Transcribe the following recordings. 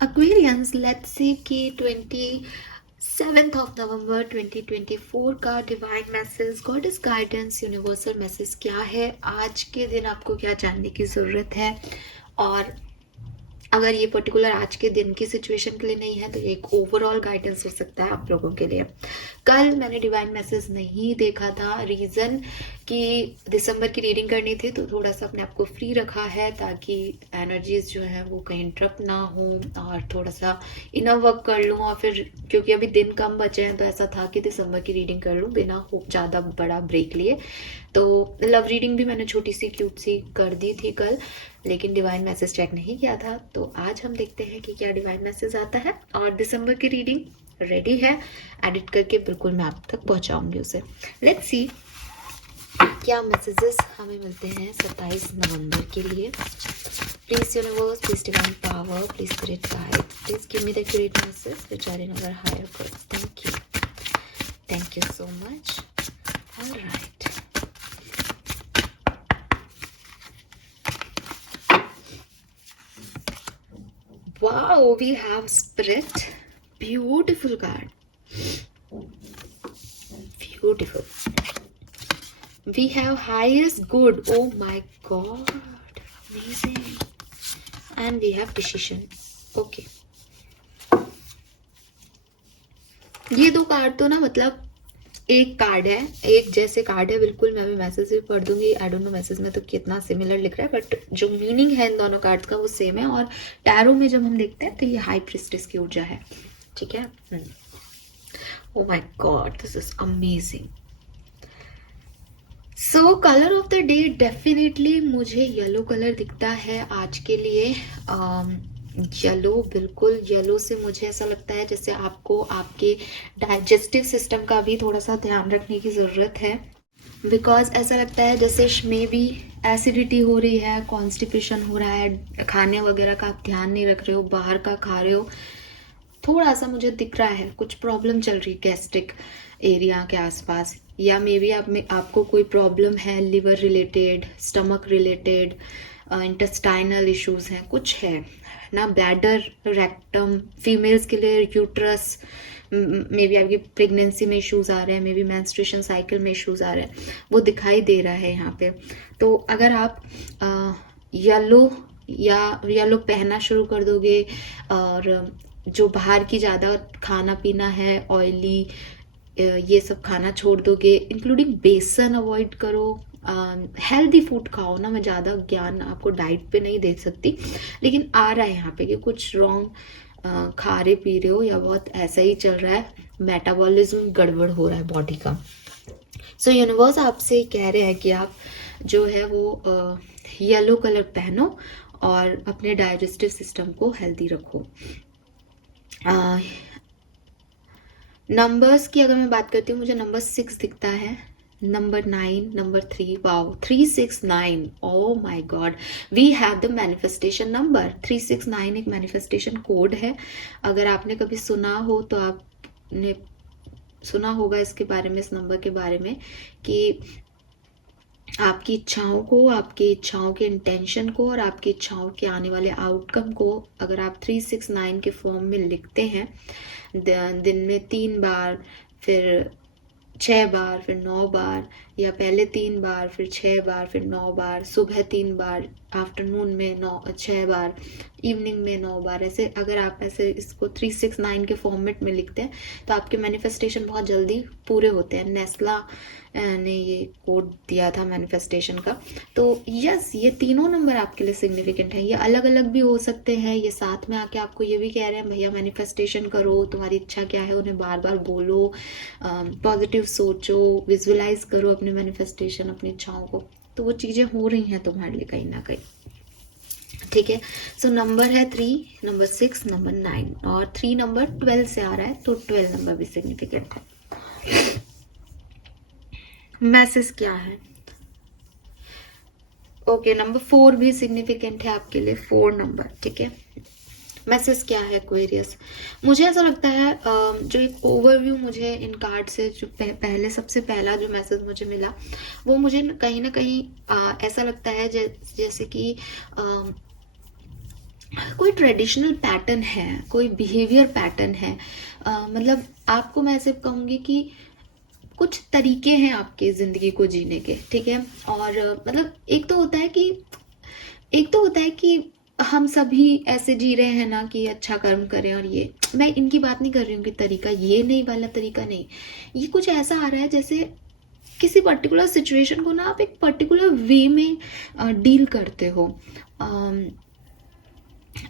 Aquarians, let's say कि 27 नवंबर 2024 का divine message, goddess guidance, universal message क्या है आज के दिन, आपको क्या जानने की ज़रूरत है। और अगर ये पर्टिकुलर आज के दिन की सिचुएशन के लिए नहीं है तो ये एक ओवरऑल गाइडेंस हो सकता है आप लोगों के लिए। कल मैंने डिवाइन मैसेज नहीं देखा था, रीज़न कि दिसंबर की रीडिंग करनी थी, तो थोड़ा सा अपने आप को फ्री रखा है ताकि एनर्जीज जो है वो कहीं इंटरप्ट ना हो और थोड़ा सा इनर वर्क कर लूँ। और फिर क्योंकि अभी दिन कम बचे हैं तो ऐसा था कि दिसंबर की रीडिंग कर लूँ बिना ज़्यादा बड़ा ब्रेक लिए। तो लव रीडिंग भी मैंने छोटी सी क्यूट सी कर दी थी कल, लेकिन डिवाइन मैसेज चेक नहीं किया था। तो आज हम देखते हैं कि क्या डिवाइन मैसेज आता है। और दिसंबर की रीडिंग रेडी है, एडिट करके बिल्कुल मैं आप तक पहुंचाऊंगी उसे। लेट्स सी क्या मैसेजेस हमें मिलते हैं 27 नवंबर के लिए। Please universe, please divine power, please spirit guide, please give me the accurate message which are in our higher goods. Thank you so much. Alright, wow, we have spirit, beautiful card, beautiful. We have highest good, oh my god, amazing. And we have decision. Okay, ये दो card तो ना मतलब एक card है, एक जैसे card है बिल्कुल। मैं भी मैसेज भी पढ़ दूंगी, आई डोंट नो मैसेज में तो कितना सिमिलर लिख रहा है, बट जो मीनिंग है इन दोनों कार्ड्स का वो सेम है। और टैरो में जब हम देखते हैं तो ये हाई प्रिस्टेस की ऊर्जा है, ठीक है। ओ my God, this is amazing. So colour of the day definitely मुझे येलो कलर दिखता है आज के लिए। येलो, बिल्कुल येलो से मुझे ऐसा लगता है जैसे आपको आपके डाइजेस्टिव सिस्टम का भी थोड़ा सा ध्यान रखने की ज़रूरत है। बिकॉज ऐसा लगता है जैसे में भी एसिडिटी हो रही है, कॉन्स्टिपेशन हो रहा है, खाने वगैरह का आप ध्यान नहीं रख रहे हो, बाहर का खा रहे हो, थोड़ा सा मुझे दिख रहा है कुछ प्रॉब्लम चल रही है गैस्ट्रिक एरिया के आसपास। या मे बी आप में आपको कोई प्रॉब्लम है liver related, stomach related, intestinal issues हैं, कुछ है ना, ब्लैडर, रेक्टम, फीमेल्स के लिए यूट्रस, मे बी आपकी प्रेगनेंसी में इश्यूज आ रहे हैं, मे बी मेंस्ट्रुएशन साइकिल में इश्यूज आ रहे हैं, वो दिखाई दे रहा है यहाँ पे। तो अगर आप येलो या येलो पहनना शुरू कर दोगे और जो बाहर की ज़्यादा खाना पीना है, ऑयली, ये सब खाना छोड़ दोगे, इंक्लूडिंग बेसन अवॉइड करो, हेल्दी फूड खाओ ना। मैं ज़्यादा ज्ञान आपको डाइट पे नहीं दे सकती, लेकिन आ रहा है यहाँ पे कि कुछ रॉन्ग खा रहे पी रहे हो या बहुत ऐसा ही चल रहा है, मेटाबॉलिज्म गड़बड़ हो रहा है बॉडी का। सो यूनिवर्स आपसे कह रहे हैं कि आप जो है वो येलो कलर पहनो और अपने डाइजेस्टिव सिस्टम को हेल्दी रखो। नंबर्स की अगर मैं बात करती हूँ, मुझे नंबर 6 दिखता है, number 9, number 3, wow 369, oh my god, we have the manifestation number. 369 एक मैनिफेस्टेशन कोड है। अगर आपने कभी सुना हो तो आपने सुना होगा इसके बारे में, इस नंबर के बारे में, कि आपकी इच्छाओं को, आपकी इच्छाओं के इंटेंशन को और आपकी इच्छाओं के आने वाले आउटकम को अगर आप 369 के फॉर्म में लिखते हैं, दिन में 3 बार, फिर 6 बार, फिर 9 बार, या पहले 3 बार, फिर 6 बार, फिर 9 बार, सुबह 3 बार, आफ्टरनून में 6 बार, इवनिंग में 9 बार, ऐसे अगर आप ऐसे इसको 369 के फॉर्मेट में लिखते हैं तो आपके मैनिफेस्टेशन बहुत जल्दी पूरे होते हैं। नेस्ला ने ये कोड दिया था मैनिफेस्टेशन का। तो यस, ये तीनों नंबर आपके लिए सिग्निफिकेंट है। ये अलग अलग भी हो सकते हैं, ये साथ में आके आपको ये भी कह रहे हैं भैया मैनिफेस्टेशन करो, तुम्हारी इच्छा क्या है उन्हें बार बार बोलो, पॉजिटिव सोचो, विजुअलाइज करो अपने मैनिफेस्टेशन, अपनी इच्छाओं को, तो वो चीज़ें हो रही हैं तुम्हारे लिए कहीं ना कहीं, ठीक है। सो नंबर है 3, नंबर 6, नंबर 9, और 3 नंबर 12 से आ रहा है तो 12 नंबर भी सिग्निफिकेंट है। मैसेज क्या है? ओके, नंबर 4 भी सिग्निफिकेंट है आपके लिए, 4 नंबर, ठीक है। मैसेज क्या है एक्वेरियस? मुझे ऐसा लगता है जो एक ओवरव्यू मुझे इन कार्ड से जो पहले सबसे पहला जो मैसेज मुझे मिला, वो मुझे कहीं ना कहीं ऐसा लगता है जैसे कि कोई ट्रेडिशनल पैटर्न है, कोई बिहेवियर पैटर्न है, मतलब आपको मैं ऐसे कहूँगी कि कुछ तरीके हैं आपके ज़िंदगी को जीने के, ठीक है। और मतलब एक तो होता है कि हम सभी ऐसे जी रहे हैं ना कि अच्छा कर्म करें, और ये मैं इनकी बात नहीं कर रही हूँ कि तरीका ये नहीं वाला तरीका नहीं, ये कुछ ऐसा आ रहा है जैसे किसी पर्टिकुलर सिचुएशन को ना आप एक पर्टिकुलर वे में डील करते हो।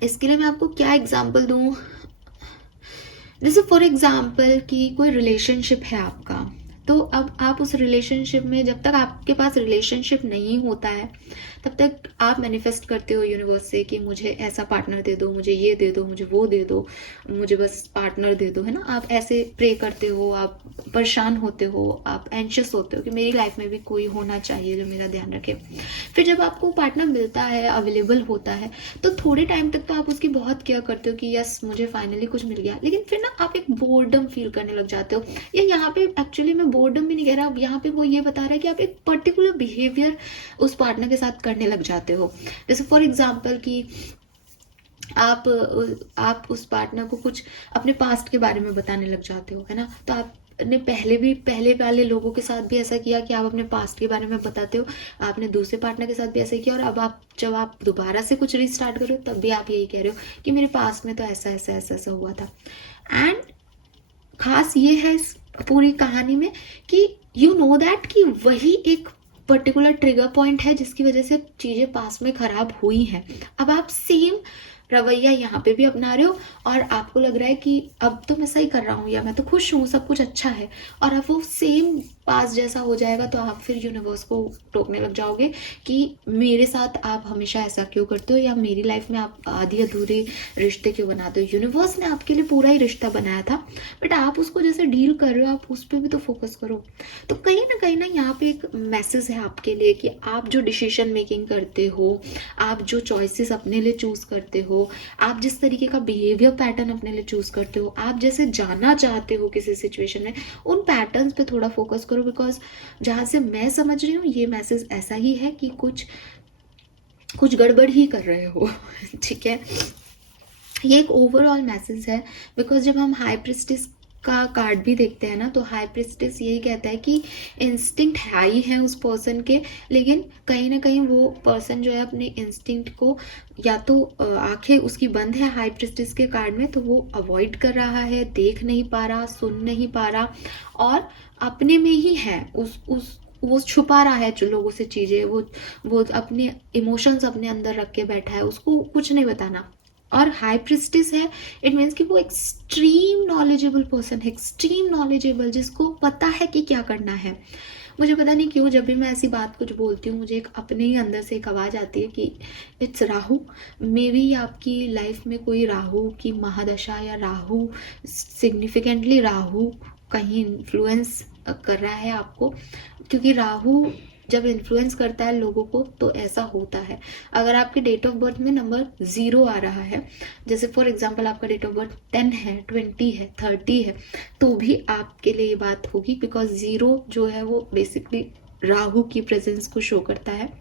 इसके लिए मैं आपको क्या एग्जांपल दूँ, जैसे फॉर एग्जाम्पल कि कोई रिलेशनशिप है आपका, तो अब आप उस रिलेशनशिप में, जब तक आपके पास रिलेशनशिप नहीं होता है तब तक आप मैनिफेस्ट करते हो यूनिवर्स से कि मुझे ऐसा पार्टनर दे दो, मुझे ये दे दो, मुझे वो दे दो, मुझे बस पार्टनर दे दो, है ना। आप ऐसे प्रे करते हो, आप परेशान होते हो, आप एंशियस होते हो कि मेरी लाइफ में भी कोई होना चाहिए जो मेरा ध्यान रखे। फिर जब आपको पार्टनर मिलता है, अवेलेबल होता है, तो थोड़े टाइम तक तो आप उसकी बहुत केयर करते हो कि यस मुझे फाइनली कुछ मिल गया, लेकिन फिर ना आप एक बोर्डम फील करने लग जाते हो। या यहाँ पे एक्चुअली मैं बोर्डम भी नहीं कह रहा, यहाँ पे वो ये बता रहा है कि आप एक पर्टिकुलर बिहेवियर उस पार्टनर के साथ करने लग जाते हो। जैसे फॉर एग्जाम्पल कि आप उस पार्टनर को कुछ अपने पास्ट के बारे में बताने लग जाते हो, है ना। तो आपने पहले वाले लोगों के साथ भी ऐसा किया कि आप अपने पास्ट के बारे में बताते हो, आपने दूसरे पार्टनर के साथ भी ऐसा किया, और अब जब आप दोबारा से कुछ रीस्टार्ट करो तब भी आप यही कह रहे हो कि मेरे पास्ट में तो ऐसा ऐसा ऐसा ऐसा हुआ था। एंड खास ये है इस पूरी कहानी में कि यू नो दैट कि वही एक पर्टिकुलर ट्रिगर पॉइंट है जिसकी वजह से चीज़ें पास में खराब हुई हैं। अब आप सेम रवैया यहाँ पे भी अपना रहे हो, और आपको लग रहा है कि अब तो मैं सही कर रहा हूँ, या मैं तो खुश हूँ, सब कुछ अच्छा है, और अब वो सेम पास जैसा हो जाएगा तो आप फिर यूनिवर्स को टोकने लग जाओगे कि मेरे साथ आप हमेशा ऐसा क्यों करते हो, या मेरी लाइफ में आप आधी अधूरी रिश्ते क्यों बनाते हो। यूनिवर्स ने आपके लिए पूरा ही रिश्ता बनाया था, बट आप उसको जैसे डील कर रहे हो, आप उस पर भी तो फोकस करो। तो कहीं ना यहाँ पे एक मैसेज है आपके लिए कि आप जो डिसीजन मेकिंग करते हो, आप जो चॉइसेस अपने लिए चूज करते हो, आप जिस तरीके का बिहेवियर पैटर्न अपने लिए चूज करते हो, आप जैसे जाना चाहते हो किसी सिचुएशन में, उन पैटर्न्स पे थोड़ा फोकस करो। बिकॉज जहां से मैं समझ रही हूँ ये मैसेज ऐसा ही है कि कुछ गड़बड़ ही कर रहे हो ठीक है, ये एक ओवरऑल मैसेज है। बिकॉज जब हम हाई प्रिस्टिस का कार्ड भी देखते हैं ना, तो हाई प्रिस्टिस यही कहता है कि इंस्टिंक्ट हाई है उस पर्सन के, लेकिन कहीं ना कहीं वो पर्सन जो है अपने इंस्टिंक्ट को, या तो आंखें उसकी बंद है हाई प्रिस्टिस के कार्ड में, तो वो अवॉइड कर रहा है, देख नहीं पा रहा, सुन नहीं पा रहा, और अपने में ही है, उस वो छुपा रहा है जो लोगों से चीजें, वो अपने इमोशंस अपने अंदर रख के बैठा है, उसको कुछ नहीं बताना। और हाई प्रिस्टिस है, इट मीन्स कि वो एक्सट्रीम नॉलेजेबल पर्सन है, एक्सट्रीम नॉलेजेबल, जिसको पता है कि क्या करना है। मुझे पता नहीं क्यों जब भी मैं ऐसी बात कुछ बोलती हूँ, मुझे एक अपने ही अंदर से एक आवाज़ आती है कि इट्स राहु। मे बी आपकी लाइफ में कोई राहु की महादशा, या राहु सिग्निफिकेंटली राहु कहीं इन्फ्लुएंस कर रहा है आपको, क्योंकि राहु जब इन्फ्लुएंस करता है लोगों को तो ऐसा होता है। अगर आपके डेट ऑफ बर्थ में नंबर 0 आ रहा है, जैसे फॉर एग्जांपल आपका डेट ऑफ बर्थ 10 है, 20 है, 30 है, तो भी आपके लिए ये बात होगी, बिकॉज 0 जो है वो बेसिकली राहु की प्रेजेंस को शो करता है।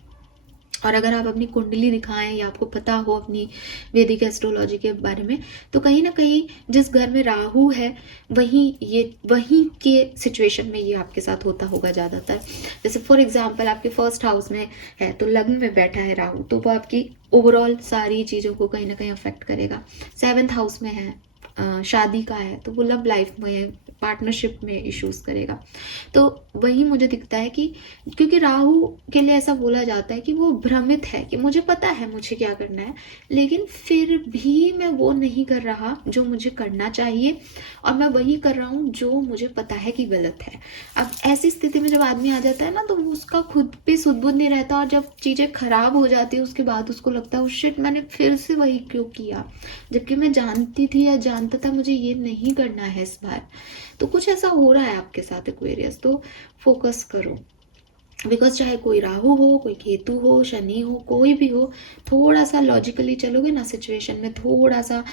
और अगर आप अपनी कुंडली दिखाएं, या आपको पता हो अपनी वैदिक एस्ट्रोलॉजी के बारे में, तो कहीं ना कहीं जिस घर में राहु है वहीं के सिचुएशन में ये आपके साथ होता होगा ज़्यादातर। जैसे फॉर एग्जांपल आपके फर्स्ट हाउस में है, तो लग्न में बैठा है राहु, तो वो आपकी ओवरऑल सारी चीज़ों को कहीं ना कहीं अफेक्ट करेगा। 7th हाउस में है, शादी का है, तो वो लव लाइफ में, पार्टनरशिप में इश्यूज करेगा। तो वही मुझे दिखता है कि क्योंकि राहु के लिए ऐसा बोला जाता है कि वो भ्रमित है कि मुझे पता है मुझे क्या करना है, लेकिन फिर भी मैं वो नहीं कर रहा जो मुझे करना चाहिए, और मैं वही कर रहा हूँ जो मुझे पता है कि गलत है। अब ऐसी स्थिति में जब आदमी आ जाता है ना, तो उसका खुद पे सुध-बुध नहीं रहता, और जब चीज़ें खराब हो जाती है उसके बाद उसको लगता है उस शिट मैंने फिर से वही क्यों किया, जबकि मैं जानती थी या जानता था मुझे ये नहीं करना है इस बार। तो कुछ ऐसा हो रहा है आपके साथ एक्वेरियस, तो फोकस करो। बिकॉज चाहे कोई राहु हो, कोई केतु हो, शनि हो, कोई भी हो, थोड़ा सा लॉजिकली चलोगे ना सिचुएशन में, थोड़ा सा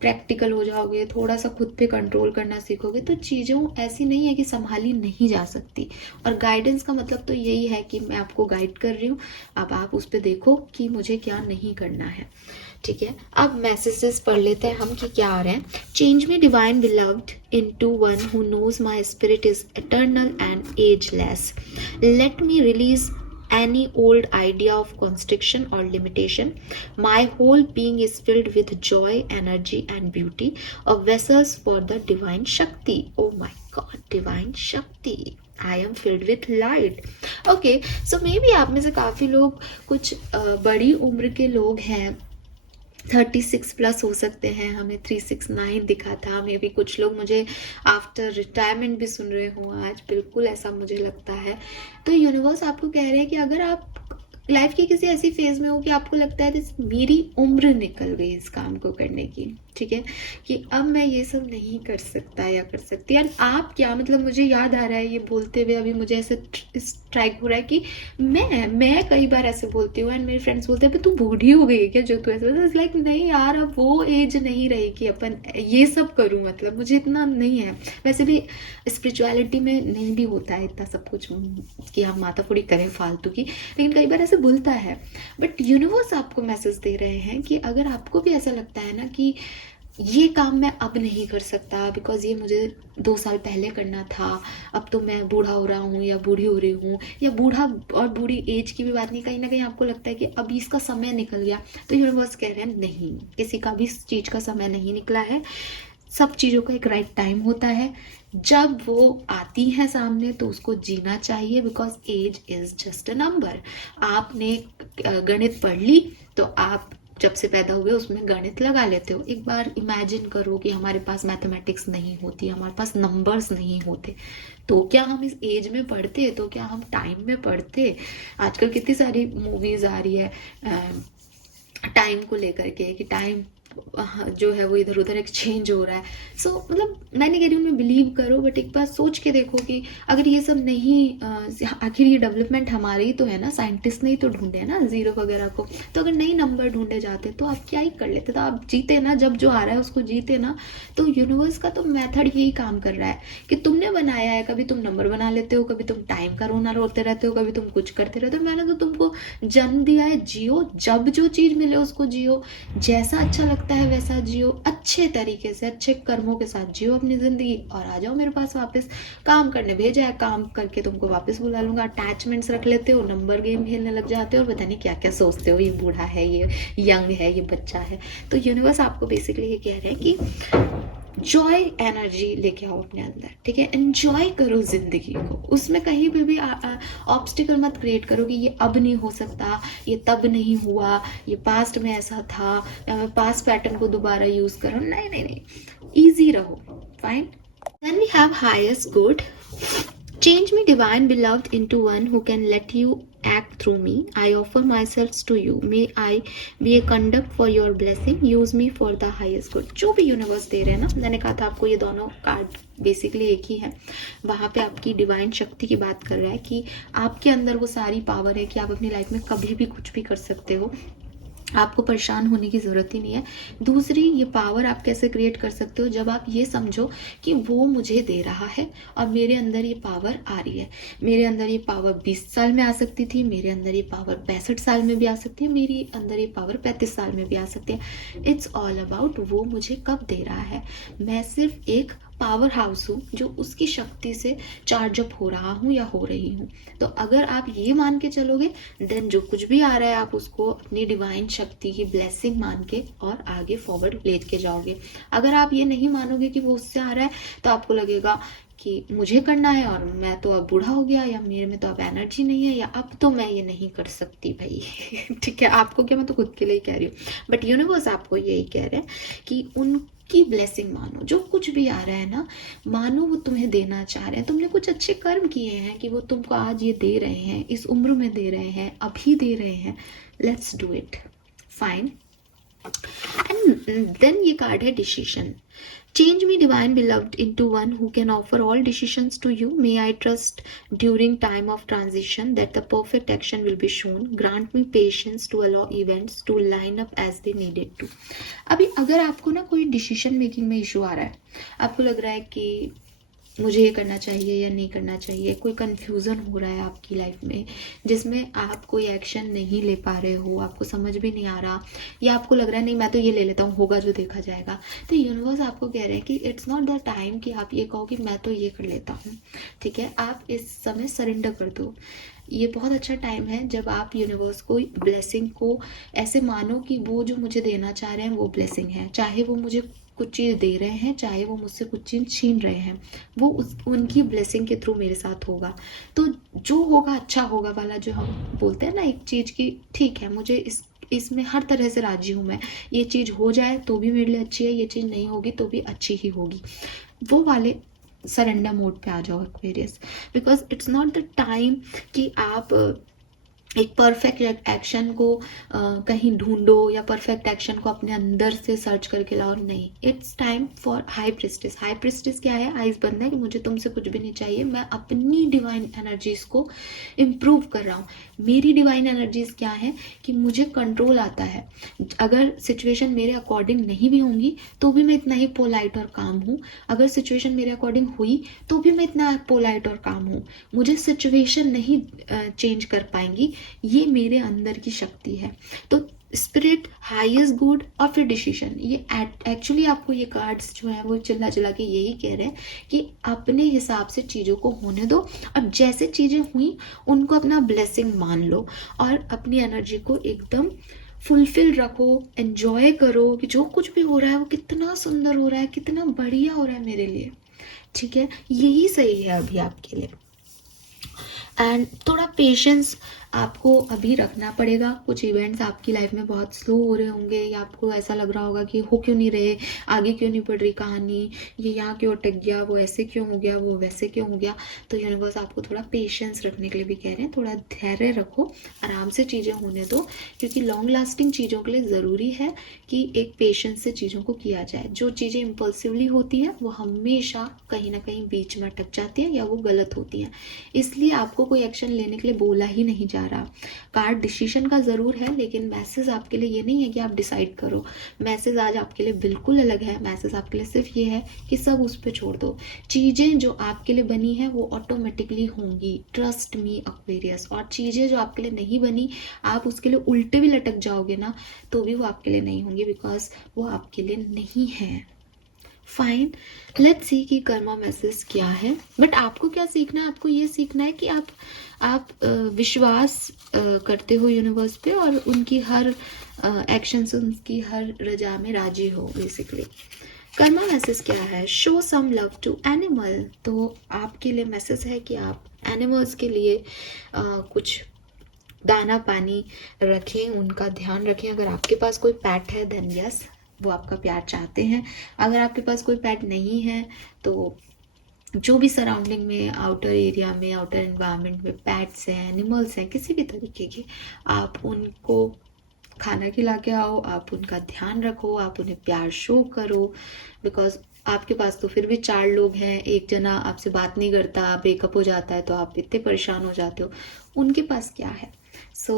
प्रैक्टिकल हो जाओगे, थोड़ा सा खुद पे कंट्रोल करना सीखोगे, तो चीज़ों ऐसी नहीं है कि संभाली नहीं जा सकती। और गाइडेंस का मतलब तो यही है कि मैं आपको गाइड कर रही हूँ, अब आप उस पर देखो कि मुझे क्या नहीं करना है। ठीक है, अब मैसेजेस पढ़ लेते हैं हम कि क्या आ रहे हैं. Change me divine beloved into one who knows my spirit is eternal and ageless. Let me release any old idea of constriction or limitation. My whole being is filled with joy, energy, and beauty, a vessels for the divine Shakti. Oh my God, divine Shakti. I am filled with light. Okay, so maybe आप में से काफ़ी लोग कुछ बड़ी उम्र के लोग हैं, 36 प्लस हो सकते हैं. हमें 369 दिखा था. मे बी कुछ लोग मुझे आफ्टर रिटायरमेंट भी सुन रहे हो आज. बिल्कुल ऐसा मुझे लगता है. तो यूनिवर्स आपको कह रहे हैं कि अगर आप लाइफ की किसी ऐसी फेज में हो कि आपको लगता है मेरी उम्र निकल गई इस काम को करने की, ठीक है, कि अब मैं ये सब नहीं कर सकता या कर सकती. यार आप क्या मतलब, मुझे याद आ रहा है ये बोलते हुए अभी मुझे ऐसे स्ट्राइक हो रहा है कि मैं कई बार ऐसे बोलती हूँ एंड मेरे फ्रेंड्स बोलते हैं तू बूढ़ी हो गई क्या जो तू ऐसे. लाइक नहीं यार, अब वो एज नहीं रही कि अपन ये सब करूँ. मतलब मुझे इतना नहीं है. वैसे भी स्पिरिचुअलिटी में नहीं भी होता है इतना सब कुछ कि हम माथा फोड़ी करें फालतू की, लेकिन कई बार ऐसे बोलता है. बट यूनिवर्स आपको मैसेज दे रहे हैं कि अगर आपको भी ऐसा लगता है ना कि ये काम मैं अब नहीं कर सकता बिकॉज ये मुझे 2 साल पहले करना था, अब तो मैं बूढ़ा हो रहा हूँ या बूढ़ी हो रही हूँ, या बूढ़ा और बूढ़ी एज की भी बात नहीं, कहीं ना कहीं आपको लगता है कि अभी इसका समय निकल गया. तो यूनिवर्स कह रहे हैं नहीं, किसी का भी इस चीज़ का समय नहीं निकला है. सब चीज़ों का एक राइट टाइम होता है. जब वो आती है सामने तो उसको जीना चाहिए because age is just a number. आपने गणित पढ़ ली तो आप जब से पैदा हुए उसमें गणित लगा लेते हो. एक बार इमेजिन करो कि हमारे पास मैथमेटिक्स नहीं होती, हमारे पास नंबर्स नहीं होते, तो क्या हम इस एज में पढ़ते, तो क्या हम टाइम में पढ़ते. आजकल कितनी सारी मूवीज आ रही है टाइम को लेकर के कि टाइम जो है वो इधर उधर एक्सचेंज हो रहा है. सो मतलब मैं नहीं कह रही हूँ मैं बिलीव करो, बट एक बार सोच के देखो कि अगर ये सब नहीं आखिर ये डेवलपमेंट हमारे ही तो है ना, साइंटिस्ट ने ही तो ढूंढे है ना जीरो वगैरह को. तो अगर नई नंबर ढूंढे जाते तो आप क्या ही कर लेते, तो आप जीते ना, जब जो आ रहा है उसको जीते ना. तो यूनिवर्स का तो मेथड यही काम कर रहा है कि तुमने बनाया है, कभी तुम नंबर बना लेते हो, कभी तुम टाइम का रोना रोते रहते हो, कभी तुम कुछ करते रहते हो. मैंने तो तुमको जन्म दिया है, जियो, जब जो चीज़ मिले उसको जियो, जैसा अच्छा लगता है वैसा जियो, अच्छे तरीके से अच्छे कर्मों के साथ जियो अपनी जिंदगी, और आ जाओ मेरे पास वापस. काम करने भेजा है, काम करके तुमको वापस बुला लूंगा. अटैचमेंट्स रख लेते हो, नंबर गेम खेलने लग जाते हो और पता नहीं क्या क्या सोचते हो, ये बूढ़ा है, ये यंग है, ये बच्चा है. तो यूनिवर्स आपको बेसिकली ये कह रहे हैं कि जॉय एनर्जी लेके आओ अपने अंदर, ठीक है. एंजॉय करो जिंदगी को, उसमें कहीं पे भी ऑब्स्टिकल मत क्रिएट करो कि ये अब नहीं हो सकता, ये तब नहीं हुआ, ये पास्ट में ऐसा था, या मैं पास्ट पैटर्न को दोबारा यूज करूँ. नहीं नहीं नहीं, ईजी रहो. Fine. Then we have highest good. Change me, divine beloved, into one who can let you act through me. I offer myself to you. May I be a conduct for your blessing. Use me for the highest good. जो भी universe दे रहे हैं ना, मैंने कहा था आपको ये दोनों कार्ड बेसिकली एक ही है. वहाँ पे आपकी डिवाइन शक्ति की बात कर रहा है कि आपके अंदर वो सारी पावर है कि आप अपनी लाइफ में कभी भी कुछ भी कर सकते हो. आपको परेशान होने की ज़रूरत ही नहीं है. दूसरी, ये पावर आप कैसे क्रिएट कर सकते हो, जब आप ये समझो कि वो मुझे दे रहा है और मेरे अंदर ये पावर आ रही है. मेरे अंदर ये पावर 20 साल में आ सकती थी, मेरे अंदर ये पावर 65 साल में भी आ सकती है, मेरे अंदर ये पावर 35 साल में भी आ सकती है. इट्स ऑल अबाउट वो मुझे कब दे रहा है. मैं सिर्फ एक पावर हाउस हूँ जो उसकी शक्ति से चार्ज अप हो रहा हूँ या हो रही हूँ. तो अगर आप ये मान के चलोगे, देन जो कुछ भी आ रहा है आप उसको अपनी डिवाइन शक्ति की ब्लेसिंग मान के और आगे फॉरवर्ड ले के जाओगे. अगर आप ये नहीं मानोगे कि वो उससे आ रहा है, तो आपको लगेगा कि मुझे करना है और मैं तो अब बूढ़ा हो गया, या मेरे में तो अब एनर्जी नहीं है, या अब तो मैं ये नहीं कर सकती भाई. ठीक है, आपको क्या, मैं तो खुद के लिए कह रही हूँ. बट यूनिवर्स आपको यही कह रहे हैं कि उनकी ब्लेसिंग मानो. जो कुछ भी आ रहा है ना, मानो वो तुम्हें देना चाह रहे हैं. तुमने कुछ अच्छे कर्म किए हैं कि वो तुमको आज ये दे रहे हैं, इस उम्र में दे रहे हैं, अभी दे रहे हैं. Let's do it. Fine. And then ये कार्ड है decision. Change me, divine beloved, into one who can offer all decisions to you. May I trust during time of transition that the perfect action will be shown. Grant me patience to allow events to line up as they needed to. अभी अगर आपको ना कोई decision making में issue आ रहा है, आपको लग रहा है कि मुझे ये करना चाहिए या नहीं करना चाहिए, कोई कन्फ्यूज़न हो रहा है आपकी लाइफ में जिसमें आप कोई एक्शन नहीं ले पा रहे हो, आपको समझ भी नहीं आ रहा, या आपको लग रहा है नहीं मैं तो ये ले लेता हूँ, होगा जो देखा जाएगा, तो यूनिवर्स आपको कह रहे हैं कि इट्स नॉट द टाइम कि आप ये कहो कि मैं तो ये कर लेता हूँ। ठीक है, आप इस समय सरेंडर कर दो। ये बहुत अच्छा टाइम है जब आप यूनिवर्स को, ब्लेसिंग को ऐसे मानो कि वो जो मुझे देना चाह रहे हैं वो ब्लेसिंग है, चाहे वो मुझे कुछ चीज़ दे रहे हैं, चाहे वो मुझसे कुछ चीज़ छीन रहे हैं, वो उनकी ब्लेसिंग के थ्रू मेरे साथ होगा। तो जो होगा अच्छा होगा वाला जो हम बोलते हैं ना एक चीज़ की, ठीक है मुझे इसमें हर तरह से राजी हूँ मैं, ये चीज़ हो जाए तो भी मेरे लिए अच्छी है, ये चीज़ नहीं होगी तो भी अच्छी ही होगी, वो वाले सरेंडर मोड पे आ जाओ Aquarius. Because it's not the time कि आप एक परफेक्ट एक्शन को कहीं ढूंढो या परफेक्ट एक्शन को अपने अंदर से सर्च करके लाओ, नहीं, it's time for high priestess. High priestess क्या है? आइज बंद है कि मुझे तुमसे कुछ भी नहीं चाहिए, मैं अपनी डिवाइन एनर्जीज को इम्प्रूव कर रहा हूँ। मेरी डिवाइन एनर्जीज क्या है कि मुझे कंट्रोल आता है, अगर सिचुएशन मेरे अकॉर्डिंग नहीं भी होंगी तो भी मैं इतना ही पोलाइट और काम हूँ, अगर सिचुएशन मेरे अकॉर्डिंग हुई तो भी मैं इतना पोलाइट और काम हूँ, मुझे सिचुएशन नहीं चेंज कर पाएंगी, ये मेरे अंदर की शक्ति है। तो स्पिरिट, हाईएस्ट गुड और फिर डिसीजन, ये एक्चुअली आपको ये कार्ड्स जो है वो चिल्ला चिल्ला के यही कह रहे हैं कि अपने हिसाब से चीज़ों को होने दो, अब जैसे चीज़ें हुई उनको अपना ब्लेसिंग मान लो और अपनी एनर्जी को एकदम फुलफिल रखो, एंजॉय करो कि जो कुछ भी हो रहा है वो कितना सुंदर हो रहा है, कितना बढ़िया हो रहा है मेरे लिए। ठीक है, यही सही है अभी आपके लिए। एंड थोड़ा पेशेंस आपको अभी रखना पड़ेगा। कुछ इवेंट्स आपकी लाइफ में बहुत स्लो हो रहे होंगे या आपको ऐसा लग रहा होगा कि हो क्यों नहीं रहे, आगे क्यों नहीं बढ़ रही कहानी, ये यहाँ क्यों अटक गया, वो ऐसे क्यों हो गया, वो वैसे क्यों हो गया। तो यूनिवर्स आपको थोड़ा पेशेंस रखने के लिए भी कह रहे हैं, थोड़ा धैर्य रखो, आराम से चीज़ें होने दो, क्योंकि लॉन्ग लास्टिंग चीज़ों के लिए ज़रूरी है कि एक पेशेंस से चीज़ों को किया जाए। जो चीज़ें इम्पल्सिवली होती हैं वो हमेशा कहीं ना कहीं बीच में अटक जाती हैं या वो गलत होती हैं, इसलिए आपको कोई एक्शन लेने के लिए बोला ही नहीं जा रहा। कार्ड डिसीजन का ज़रूर है, लेकिन मैसेज आपके लिए ये नहीं है कि आप डिसाइड करो। मैसेज आज आपके लिए बिल्कुल अलग है। मैसेज आपके लिए सिर्फ ये है कि सब उस पर छोड़ दो, चीज़ें जो आपके लिए बनी है वो ऑटोमेटिकली होंगी, ट्रस्ट मी एक्वेरियस। और चीज़ें जो आपके लिए नहीं बनी, आप उसके लिए उल्टे भी लटक जाओगे ना तो भी वो आपके लिए नहीं होंगी, बिकॉज वो आपके लिए नहीं है। फाइन, लेट्स सी कि कर्मा मैसेज क्या है। बट आपको क्या सीखना है? आपको ये सीखना है कि आप विश्वास करते हो यूनिवर्स पे और उनकी हर एक्शन से, उनकी हर रजा में राजी हो बेसिकली। कर्मा मैसेज क्या है? Show some love to animal. तो आपके लिए मैसेज है कि आप एनिमल्स के लिए कुछ दाना पानी रखें, उनका ध्यान रखें। अगर आपके पास कोई पेट है देन यस, वो आपका प्यार चाहते हैं। अगर आपके पास कोई पेट नहीं है तो जो भी सराउंडिंग में, आउटर एरिया में, आउटर एनवायरनमेंट में पेट्स हैं, एनिमल्स हैं किसी भी तरीके के, आप उनको खाना खिला के आओ, आप उनका ध्यान रखो, आप उन्हें प्यार शो करो। बिकॉज आपके पास तो फिर भी 4 लोग हैं, एक जना आपसे बात नहीं करता, ब्रेकअप हो जाता है तो आप इतने परेशान हो जाते हो, उनके पास क्या है? सो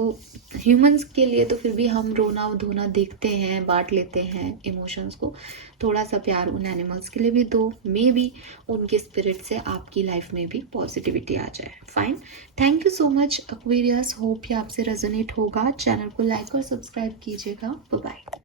ह्यूमंस के लिए तो फिर भी हम रोना धोना देखते हैं, बांट लेते हैं इमोशंस को। थोड़ा सा प्यार उन एनिमल्स के लिए भी दो, मे बी उनके स्पिरिट से आपकी लाइफ में भी पॉजिटिविटी आ जाए। Fine, thank you so much Aquarius, hope ये आपसे रेजोनेट होगा। चैनल को लाइक और सब्सक्राइब कीजिएगा। Bye bye.